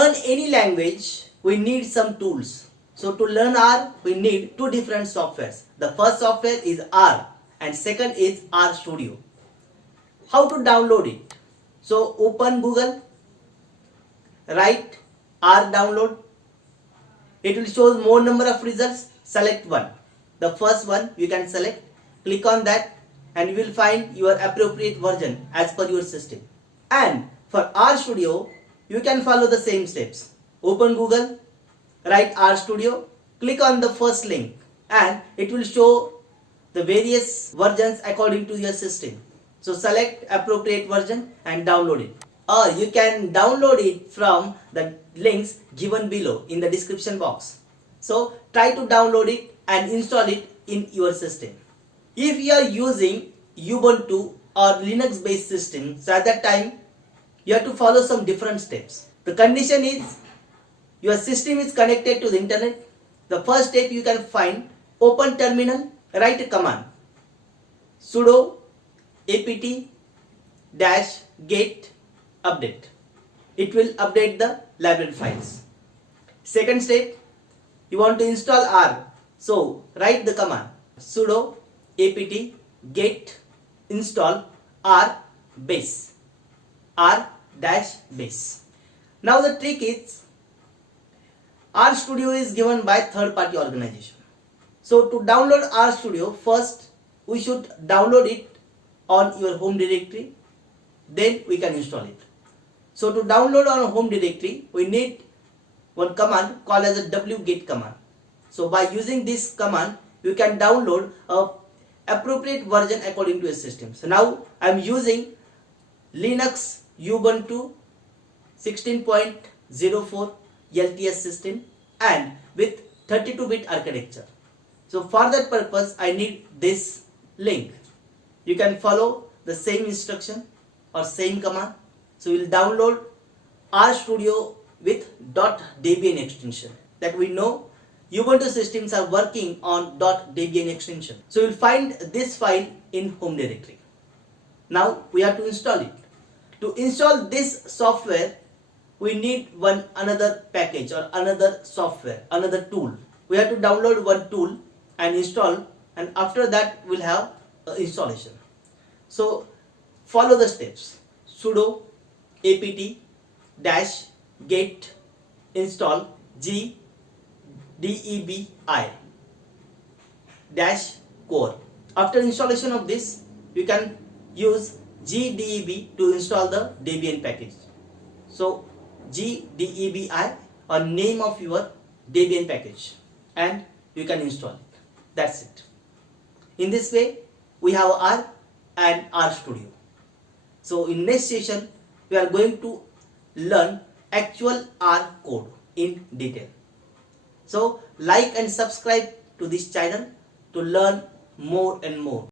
learn any language, we need some tools. So to learn R, we need two different softwares. The first software is R and second is R Studio. How to download it? So open Google, write R download. It will show more number of results. Select one. The first one you can select. Click on that and you will find your appropriate version as per your system. And for R Studio, you can follow the same steps. Open Google, write R Studio, click on the first link and it will show the various versions according to your system. So select appropriate version and download it. Or you can download it from the links given below in the description box. So try to download it and install it in your system. If you are using Ubuntu or Linux based system, so at that time you have to follow some different steps. The condition is your system is connected to the internet. The first step you can find, open terminal, write a command sudo apt-get update. It will update the library files. Second step, you want to install R. So write the command sudo apt-get install R base. R-base. Now the trick is R Studio is given by third party organization. So to download R Studio, first we should download it on your home directory, then we can install it. So to download on home directory, we need one command called as a wget command. So by using this command, you can download a appropriate version according to your system. So now I am using Linux Ubuntu 16.04 LTS system and with 32-bit architecture. So for that purpose, I need this link. You can follow the same instruction or same command. So you will download R Studio with .debian extension. That we know Ubuntu systems are working on .debian extension. So you will find this file in home directory. Now we have to install it. To install this software, we need another package or another software, another tool. We have to download one tool and install, and after that we'll have installation. So follow the steps. Sudo apt-get install gdebi-core. After installation of this, you can use gdeb to install the Debian package. So gdebi or name of your Debian package and you can install it. That's it. In this way we have R and R Studio. So in next session we are going to learn actual R code in detail. So like and subscribe to this channel to learn more and more.